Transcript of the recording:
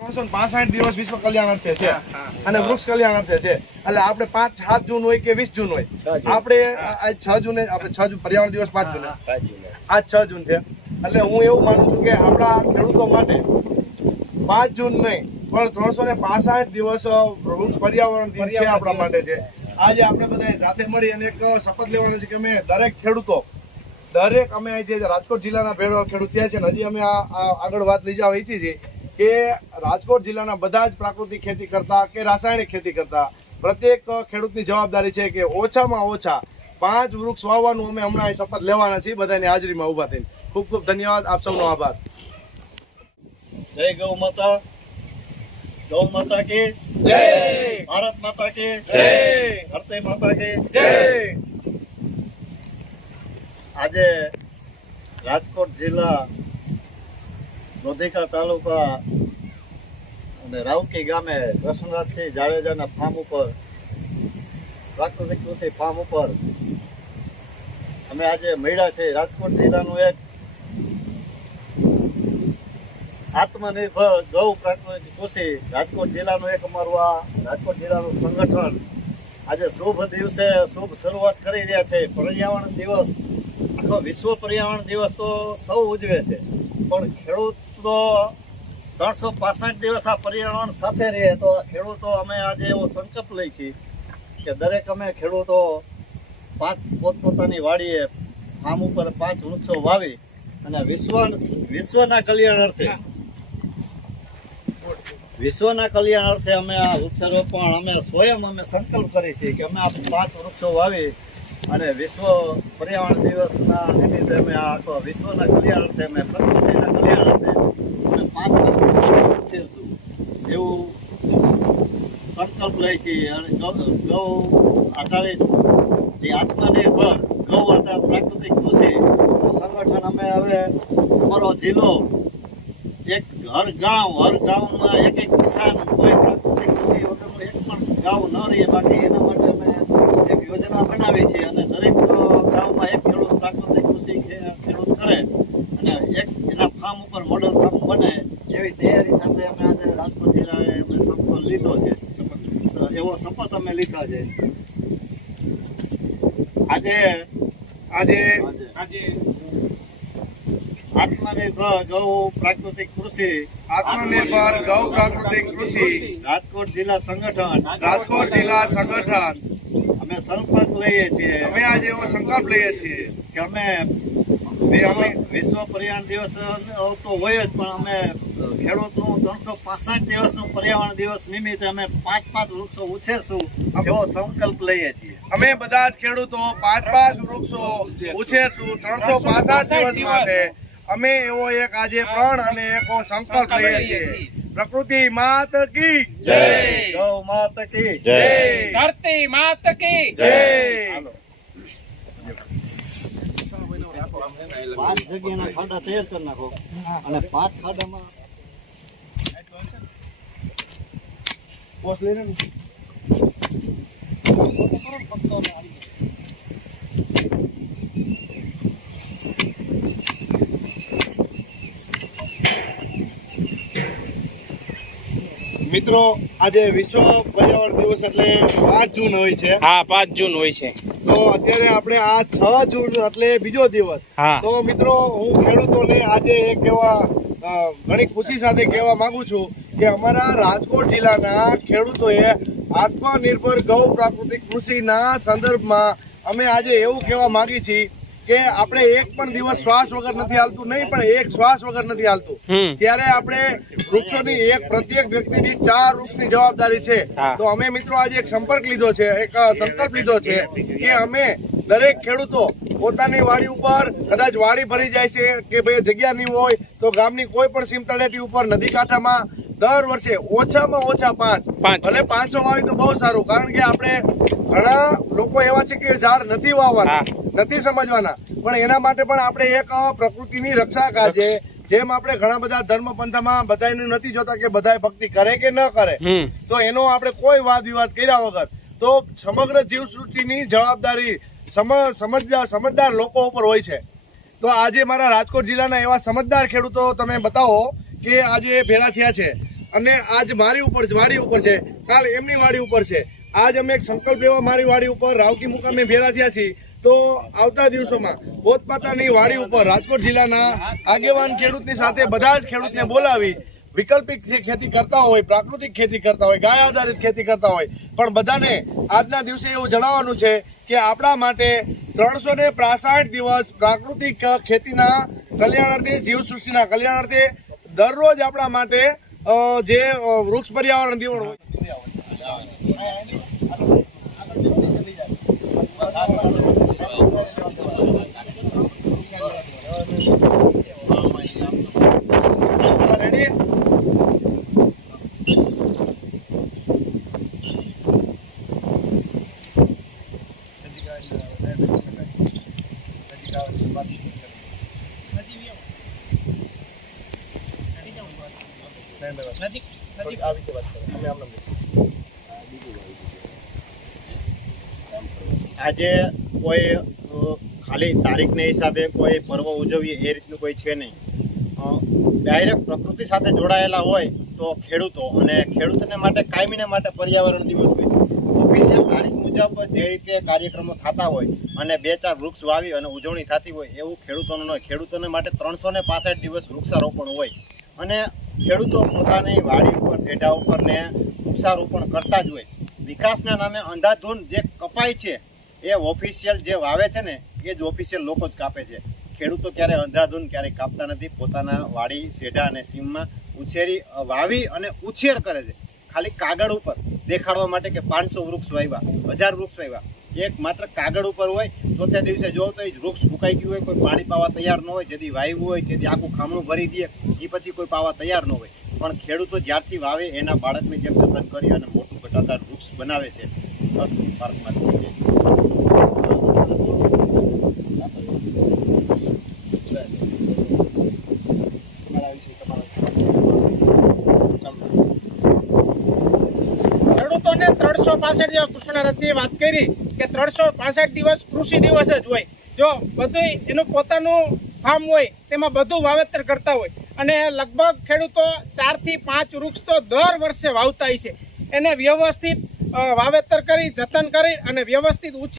365 દિવસ વિશ્વ કલ્યાણ અર્થે છે અને વૃક્ષ કલ્યાણ અર્થે છે. એટલે આપણે 5-7 જૂન હોય કે 20 જૂન હોય, આપણે આ 6 જૂને આપણે 6 જૂન પર્યાવરણ દિવસ 5 જૂને આ 6 જૂન છે. એટલે હું એવું માનું છું કે આપણા ખેડૂતો માટે 5 જૂન નહીં પણ 365 દિવસ વૃક્ષ પર્યાવરણ દિન છે આપણા માટે છે. આજે આપણે બધા સાથે મળી અને એક શપથ લેવાનું છે કે અમે દરેક ખેડૂતો અમે જે રાજકોટ જિલ્લાના ભેળો ખેડૂત થયા છે ને હજી અમે આગળ વાત લઈ જવા ઈચ્છીએ છીએ કે રાજકોટ જિલ્લાના બધા જ પ્રાકૃતિક ખેતી કરતા કે રાસાયણિક ખેતી કરતા પ્રત્યેક ખેડૂતની જવાબદારી છે કે ઓછામાં ઓછા 5 વૃક્ષ વાવવાનું અમે હમણાં શપથ લેવાના છીએ બધાની હાજરીમાં ઉભા થઈને. ખૂબ ખૂબ ધન્યવાદ, આપ સૌનો આભાર. જય ગૌ માતા. ગૌ માતા કી જય. ભારત માતા કી જય. ધરતી માતા કી જય. આજે રાજકોટ જિલ્લા લોધિકા તાલુકા અને રાઉકી ગામે કૃષ્ણરાજસિંહ જાડેજાના ફાર્મ ઉપર પ્રાકૃતિક કૃષિ ફાર્મ ઉપર અમે આજે મળ્યા છે. રાજકોટ જિલ્લાનું એક આત્મનિર્ભર ગૌ પ્રાકૃતિક કૃષિ રાજકોટ જિલ્લાનું એક અમારું આ રાજકોટ જિલ્લાનું સંગઠન આજે શુભ દિવસે શુભ શરૂઆત કરી રહ્યા છે. પર્યાવરણ દિવસ, આખો વિશ્વ પર્યાવરણ દિવસ તો સૌ ઉજવે છે, પણ ખેડૂત તો 365 દિવસ આ પર્યાવરણ સાથે રહે. તો ખેડૂતો અમે આજે એવો સંકલ્પ લઈ છીએ કે દરેક અમે ખેડૂતો પોતપોતાની વાડીએ ફાર્મ ઉપર 5 વૃક્ષો વાવી અને વિશ્વના કલ્યાણ અર્થે અમે આ વૃક્ષારોપણ અમે સ્વયં અમે સંકલ્પ કરી છીએ કે અમે આ 5 વૃક્ષો વાવી અને વિશ્વ પર્યાવરણ દિવસના નિમિત્તે અમે આ આખો વિશ્વના કલ્યાણ અર્થે અમે પ્રકૃતિના કલ્યાણ અર્થે અમે 5 ઉછેરશું એવું સંકલ્પ લઈ છીએ. અને ગૌ આધારિત જે આત્મનિર્ભર ગૌ આધારિત પ્રાકૃતિક કૃષિ સંગઠન અમે હવે અમારો જિલ્લો એક હર ગામમાં એક કિસાન કોઈ પ્રાકૃતિક કૃષિ વગરનું એક પણ ગામ ન રહે. બાકી એના માટે અમે એક યોજના બનાવી છે અને દરેક ગામમાં એક ખેડૂત પ્રાકૃતિક કૃષિ ખેડૂત કરે અને એક એના ફાર્મ ઉપર મોડલ ફાર્મ બને એવી તૈયારી સાથે અમે આજે રાજકોટ જિલ્લાએ અમે સંકલ્પ લીધો છે. એવો શપથ અમે લીધા છે. આજે આત્મનિર્ભર ગૌ પ્રાકૃતિક કૃષિ રાજકોટ જિલ્લા સંગઠન અમે સંકલ્પ લઈએ છીએ. અમે આજે એવો સંકલ્પ લઈએ છીએ કે અમે વિશ્વ પર્યાવરણ દિવસ તો હોય જ, પણ અમે ખેડૂતનું 365 દિવસનું પર્યાવરણ દિવસ નિમિત્તે અમે 5 વૃક્ષો ઉછેરશું એવો સંકલ્પ લઈએ છીએ. અમે બધા જ ખેડૂતો 5 વૃક્ષો ઉછેરશું 365 દિવસ માટે. અમે એવો એક આજે પ્રણ અને એક સંકલ્પ લઈએ છીએ. પ્રકૃતિ માત કી જય. ગૌ માત કી જય. ધરતી માત કી જય. 5 જગ્યાના ખાડા તૈયાર કરી નાખો અને 5 ખાડામાં પોસ લઈને મિત્રો આજે વિશ્વ પર્યાવરણ દિવસ એટલે 5 જૂન હોય છે. હા, 5 જૂન હોય છે. તો અત્યારે આપણે આ 6 જૂન એટલે બીજો દિવસ. હા. તો મિત્રો હું ખેડૂતોને આજે એક એવા ઘણી ખુશી સાથે કહેવા માંગુ છું કે અમારા રાજકોટ જિલ્લાના ખેડૂતોએ આત્મનિર્ભર ગૌ પ્રાકૃતિક કૃષિના સંદર્ભમાં અમે આજે એવું કહેવા માંગી છીએ કે આપણે એક પણ દિવસ શ્વાસ વગર નથી હાલતું, નહીં પણ એક શ્વાસ વગર નથી હાલતું. ત્યારે આપણે વૃક્ષોની પ્રત્યેક વ્યક્તિની 4 વૃક્ષની જવાબદારી છે. તો અમે મિત્રો આજે એક સંકલ્પ લીધો છે કે અમે દરેક ખેડૂતો પોતાની વાડી ઉપર કદાચ વાડી ભરી જાય છે કે ભાઈ જગ્યા નહીં હોય તો ગામની કોઈ પણ સીમ તળેટી ઉપર નદી કાંઠામાં દર વર્ષે ઓછામાં ઓછા 5 ભલે 500 વાવી તો બહુ સારું. કારણ કે આપણે ઘણા લોકો એવા છે કે ઝાડ નથી વાવવાના, નથી સમજવાના, પણ એના માટે પણ આપણે એક પ્રકૃતિની રક્ષા કાજે જેમ આપણે ઘણા બધા ધર્મ પંથામાં બધાને નથી જોતા કે બધા ભક્તિ કરે કે ન કરે, તો એનો આપણે કોઈ વાદ વિવાદ કર્યા વગર તો સમગ્ર જીવસૃષ્ટિની જવાબદારી સમજદાર લોકો ઉપર હોય છે. તો આજે મારા રાજકોટ જિલ્લાના એવા સમજદાર ખેડૂતો તમે બતાવો કે આજે ભેળા થયા છે અને આજ મારી ઉપર વાડી ઉપર છે, કાલ એમની વાડી ઉપર છે. આજ અમે એક સંકલ્પ લેવા મારી વાડી ઉપર રાવકી મુકામે ભેરા થયા છીએ. તો આવતા દિવસોમાં પોતપોતાની વાડી ઉપર રાજકોટ જિલ્લાના આગેવાન ખેડૂતની સાથે બધા જ ખેડૂતને બોલાવી વૈકલ્પિક જે ખેતી કરતા હોય, પ્રાકૃતિક ખેતી કરતા હોય, ગાય આધારિત ખેતી કરતા હોય, પણ બધાને આજના દિવસે એવું જણાવવાનું છે કે આપણા માટે 365 દિવસ પ્રાકૃતિક ખેતીના કલ્યાણાર્થે, જીવસૃષ્ટિના કલ્યાણાર્થે દરરોજ આપણા માટે જે વૃક્ષ પર્યાવરણ દિવસ હોય રેડી. આજે કોઈ ખાલી તારીખને હિસાબે કોઈ પર્વ ઉજવીએ એ રીતનું કોઈ છે નહીં. ડાયરેક્ટ પ્રકૃતિ સાથે જોડાયેલા હોય તો ખેડૂતો, અને ખેડૂતોને માટે કાયમીને માટે પર્યાવરણ દિવસ હોય. ઓફિશિયલ તારીખ મુજબ જે રીતે કાર્યક્રમો થતા હોય અને 2-4 વૃક્ષ વાવી અને ઉજવણી થતી હોય એવું ખેડૂતોનું હોય. ખેડૂતોને માટે 365 દિવસ વૃક્ષારોપણ હોય અને ખેડૂતો પોતાની વાડી ઉપર, શેઢા ઉપર ને વૃક્ષારોપણ કરતા જ હોય. વિકાસના નામે અંધાધૂન જે કપાય છે એ ઓફિશિયલ જે વાવે છે ને એ જ ઓફિશિયલ લોકો જ કાપે છે. ખેડૂતો ક્યારેય અંધાધૂન ક્યારેય કાપતા નથી. પોતાના વાડી, શેઢા અને સીમમાં વાવી અને ઉછેર કરે છે ખાલી કાગળ ઉપર દેખાડવા માટે કે 500 વૃક્ષ વાવ્યા, 1000 વૃક્ષ વાવ્યા. એક માત્ર કાગળ ઉપર હોય. ચોથા દિવસે જો તો એ વૃક્ષ ફૂંકાઈ ગયું હોય, કોઈ પાણી પાવા તૈયાર ન હોય, જેથી વાવ્યું હોય તેથી આખું ખામણું ભરી દે, એ પછી કોઈ પાવા તૈયાર ન હોય. પણ ખેડૂતો જ્યારથી વાવે એના બાળકની જેમ જતન કરી અને મોટું ઘટાદાર વૃક્ષ બનાવે છે. ભારતમાં ખેડૂતોને 365 જે કૃષ્ણરથજીએ વાત કરી કે 365 દિવસ કૃષિ દિવસ જ હોય. જો બધું એનું પોતાનું ફાર્મ હોય તેમાં બધું વાવેતર કરતા હોય અને લગભગ ખેડૂતો 4 થી 5 વૃક્ષ તો દર વર્ષે વાવતા હોય છે. એને વ્યવસ્થિત વાવેતર કરી, જતન કરી અને વ્યવસ્થિત ઉછેર